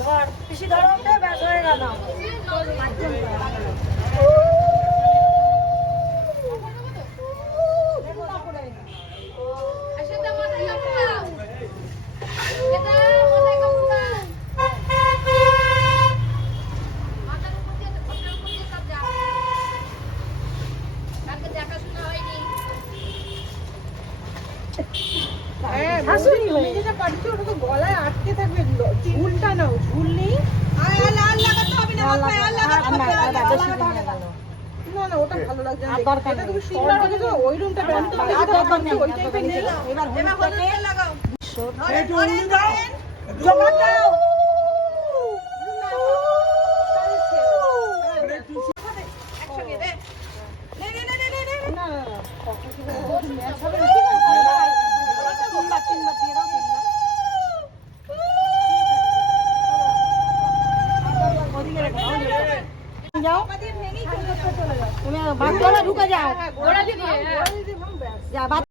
ধর পিসি ধরো ব্যাস হয়ে গেল। গলায় আটকে থাকবে, ঝুলটা নাও, ঝুল নেই। না না, ওটা ভালো লাগছে না। এটা তুমি সিঙ্গেল রেখেছো, ওই রুমটা ওই টাইপের নেই। তুমি ঢুকে যাও।